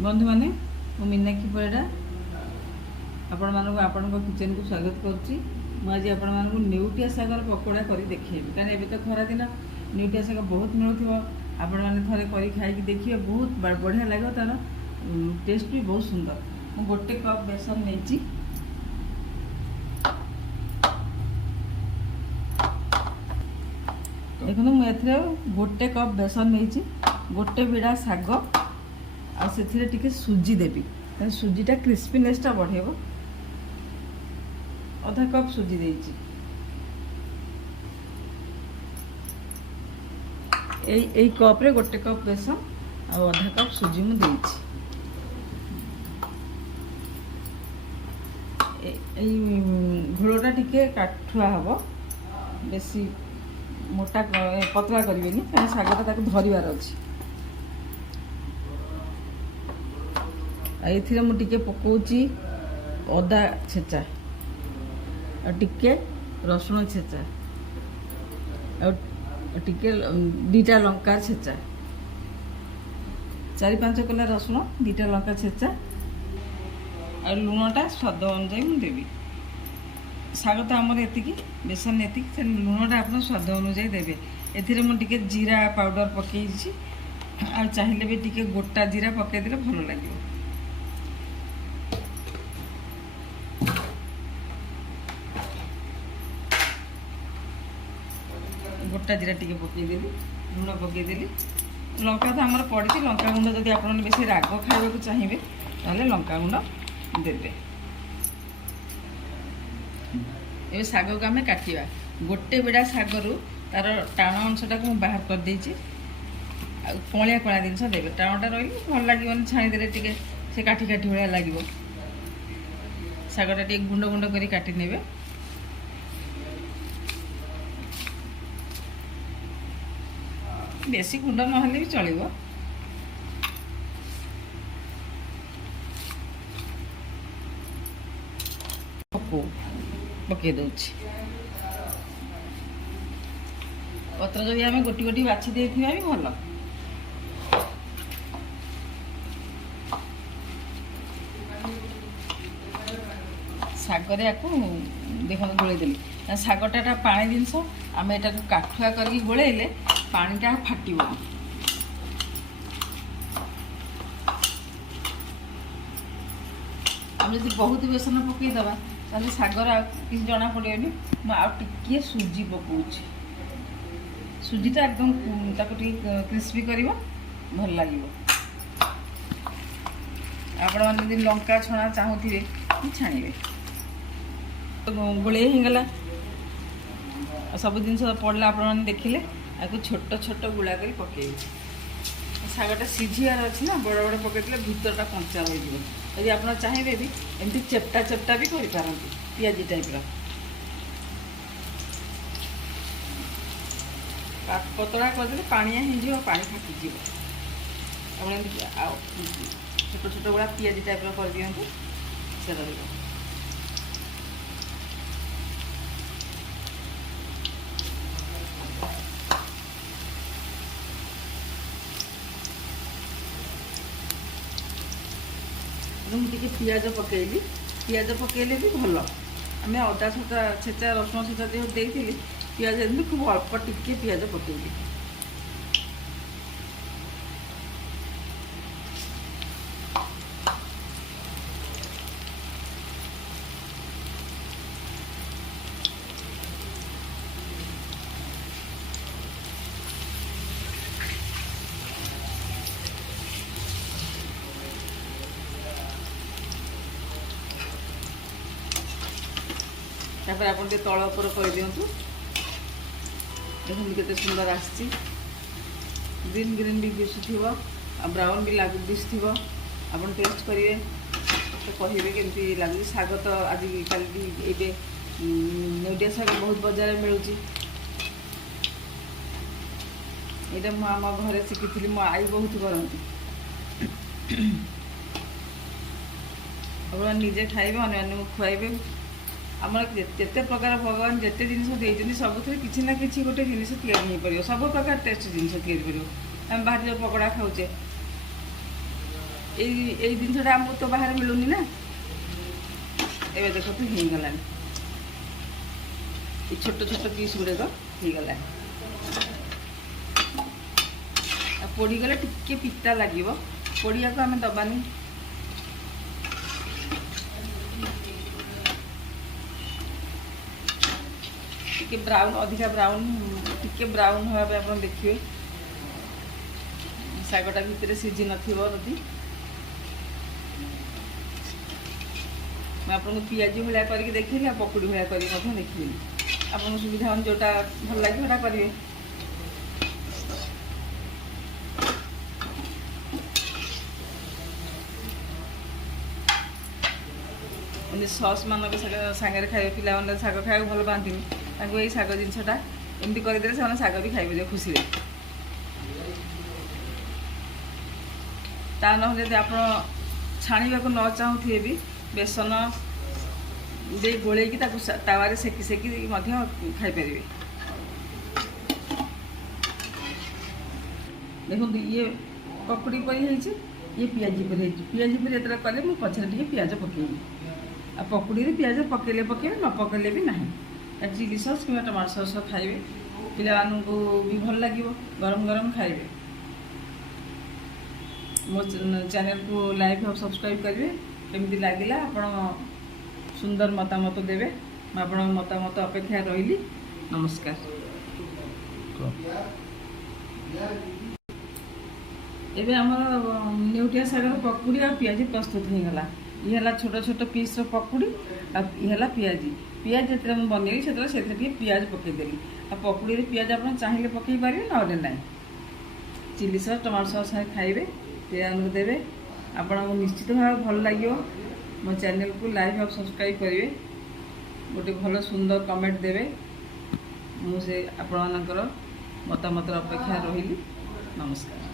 बंधु मैंने मीनाक्षी परिड़ा आपण किचन को स्वागत करुच्ची। मुझे आपण मानक नेउटिया शागर पकोड़ा कर देखेबी कारण एबे तो खरा दिन नेउटिया शाग बहुत मिलुथिबो। आपण माने थरे करी खाई देखिए बहुत बढ़िया लगे, तार टेस्ट भी बहुत सुंदर। मु गोटे कप बेसन नहीं देखो मुझे गोटे कप बेसन नहीं गोटे बिड़ा शाग आते सुजी देवी सुजीटा क्रिस्पीनेसटा बढ़ेब। अधा कप सुजी देती यही कप रे गोटे कप बेसन आ अधा कप सुजी मु देती। घोलटा टिके काठुआ हम बेसी मोटा पतला करें क्या शागटा धरबार अच्छी। ये मुझे पकाउची अदा छेचा टिके रसुण छेचा टिके दीटा लंका छेचा 4-5 कला रसुण 2टा लंका छेचा और लुणटा स्वाद अनुसार मुझे देवी। शाग तो आमर ये बेसन ये लुणटा आप स्वाद अनुसार देवे। ए मुझे जीरा पाउडर पकई आ चाहिए भी टिके गोटा जीरा पकईदे भल लगे। गोटा जीरा टिके पकईदेली लुण पकईदेली लंका तो आमर पड़ी लंका गुंड जब आप बेस राग खावा चाहिए ताहले लंका गुंड देवे। ये शाग को आम काटिया गोटे बिड़ा शागर तार टाण अंशटा को बाहर कर देछि। कलिया कला जिनस देवे टाणटा रही भल लगे छाणीदे टे से काठी काठी भाया लगे। शागटा टे गुंड गुंड कर काटी नेबे। बेसी गुंड ना भी चलो। पकई दे पत्र जब आम गोटी गोटी बाछी दे भी भल। शागर या देख गोलेदेली शागटा पानी जिनस आम यहाँ काठुआ कर गोलेले पानीटा फाटिब। आम जब बहुत बेसन पकईदबा ताले शागर किसी जना पड़ेनि। मुझे सुजी पकाउछि सुजीटा एकदम क्रिस्पी कर भल लगे। आपण मैंने लंका छणा चाहूथे छाणवे गोले होगला सब जिन पड़ला आप देखिले आपको छोट छोट गुड़ा कर पकई शागटा सीझार अच्छी ना बड़ बड़ पकईले भितरटा कंचा रही। यदि आप चाहिए भी एमती चेप्टा चेप्टा भी कर पियाजी टाइप पतला करदे पानिया हो पानी फाटी छोट छोट गुड़ा पियाजी टाइप कर दिंतु से रहा। मुझे पियाज पकईली पियाज पकईले भी भल। आम अदा छेचा रसुण छेचा जो देती पियाज खूब अल्प टिके पियाज पकईली। तापर आप तल उपर कर दिंतु देखते केते सुंदर आसी ग्रीन ग्रीन भी दिशुव ब्राउन भी लग दिशुव। आप टेस्ट करेंगे तो कहे केमती लगे। शाग तो आजिकल ये नेउटिया शाग बहुत बजार में मिलूँ। यहाँ मुझे आम घरे शिखी मो आई बहुत करती। आप निजे खाइबे अन्य खुआइबे। आम जिते प्रकार भगवान जिते जिन सब किसी ना कि गोटे जिन या सब प्रकार टेस्ट जिन आम बाहर जो पकड़ा खाऊे এই ଜିନିଷଟା ଆମକୁ ତ ବାହାରେ ମିଳୁନି ନା। ଏବେ ଦେଖନ୍ତୁ ହେଇଗଲାଣି, ଏ ଛୋଟ ଛୋଟ ପିସ୍ ଗୁଡ଼ାକ ହେଇଗଲାଣି। ଆଉ ପୋଡ଼ିଗଲେ ଟିକେ ପିତା ଲାଗିବ, ପୋଡ଼ିବାକୁ ଆମେ ଦେବାନି। ଟିକେ ବ୍ରାଉନ୍, ଅଧିକା ବ୍ରାଉନ୍, ଟିକେ ବ୍ରାଉନ୍ ହେବା ପାଇଁ ଆପଣ ଦେଖିବେ। ଶାଗଟା ଭିତରେ ସିଝି ନଥିବ ଯଦି। ମୁଁ ଆପଣଙ୍କୁ ପିଆଜି ଭଳିଆ କରିକି ଦେଖେଇଲି, ଆଉ ପକୁଡ଼ି ଭଳିଆ କରିକି ମଧ୍ୟ ଦେଖେଇଲି। ଆପଣଙ୍କ ସୁବିଧା ଅନୁଯାୟୀ ଯେଉଁଟା ଭଲ ଲାଗିବ ସେଇଟା କରିବେ। ଏମିତି ସସ୍ ମାନଙ୍କ ସାଙ୍ଗରେ ଖାଇବେ, ପିଲାମାନେ ଶାଗ ଖାଇବାକୁ ଭଲ ପାଆନ୍ତିନି, ତାଙ୍କୁ ଏଇ ଶାଗ ଜିନିଷଟା ଏମିତି କରିଦେଲେ ସେମାନେ ଶାଗ ବି ଖାଇବେ ଯେ ଖୁସିରେ। ତା ନହେଲେ ଯଦି ଆପଣ ଛାଣିବାକୁ ନ ଚାହୁଁଥିବେ ବି ବେସନ ଦେଇ ଗୋଳେଇକି ତାକୁ ତାୱାରେ ସେକି ସେକି ମଧ୍ୟ ଖାଇପାରିବେ। ଦେଖନ୍ତୁ ଇଏ ପକୁଡ଼ି ପରି ହେଇଛି, ଇଏ ପିଆଜି ପରି ହେଇଛି। ପିଆଜି ପରି ଯେତେବେଳେ କଲେ ମୁଁ ପଛରେ ଟିକେ ପିଆଜ ପକେଇବି। ଆଉ ପକୁଡ଼ିରେ ପିଆଜ ପକେଇଲେ ପକେଇବେ, ନ ପକେଇଲେ ବି ନାହିଁ। ଚିଲି ସସ୍ କିମ୍ବା ଟମାଟୋ ସସ୍ ଖାଇବେ, ପିଲାମାନଙ୍କୁ ବି ଭଲ ଲାଗିବ, ଗରମ ଗରମ ଖାଇବେ। ମୋ ଚ୍ୟାନେଲକୁ ଲାଇକ୍ ଆଉ ସବସ୍କ୍ରାଇବ୍ କରିବେ। କେମିତି ଲାଗିଲା ଆପଣ ସୁନ୍ଦର ମତାମତ ଦେବେ। ମୁଁ ଆପଣଙ୍କ ମତାମତ ଅପେକ୍ଷା ରହିଲି। ନମସ୍କାର। ଏବେ ଆମର ନେଉଟିଆ ଶାଗର ପକୁଡ଼ି ଆଉ ପିଆଜି ପ୍ରସ୍ତୁତ ହେଇଗଲା। ଇଏ ହେଲା ଛୋଟ ଛୋଟ ପିସ୍ର ପକୁଡ଼ି, ଆଉ ଇଏ ହେଲା ପିଆଜି। ପିଆଜ ଯେତେବେଳେ ମୁଁ ବନେଇଲି ସେତେବେଳେ ସେଥିରେ ଟିକେ ପିଆଜ ପକାଇଦେଲି। ଆଉ ପକୁଡ଼ିରେ ପିଆଜ ଆପଣ ଚାହିଁଲେ ପକାଇ ପାରିବେ, ନହେଲେ ନାହିଁ। ଚିଲି ସସ୍ ଟମାଟୋ ସସ୍ ଖାଇବେ, ପିଲାମାନଙ୍କୁ ଦେବେ, ଆପଣଙ୍କୁ ନିଶ୍ଚିତ ଭାବେ ଭଲ ଲାଗିବ। ମୋ ଚ୍ୟାନେଲକୁ ଲାଇକ୍ ଆଉ ସବସ୍କ୍ରାଇବ୍ କରିବେ, ଗୋଟେ ଭଲ ସୁନ୍ଦର କମେଣ୍ଟ ଦେବେ। ମୁଁ ସେ ଆପଣମାନଙ୍କର ମତାମତର ଅପେକ୍ଷା ରହିଲି। ନମସ୍କାର।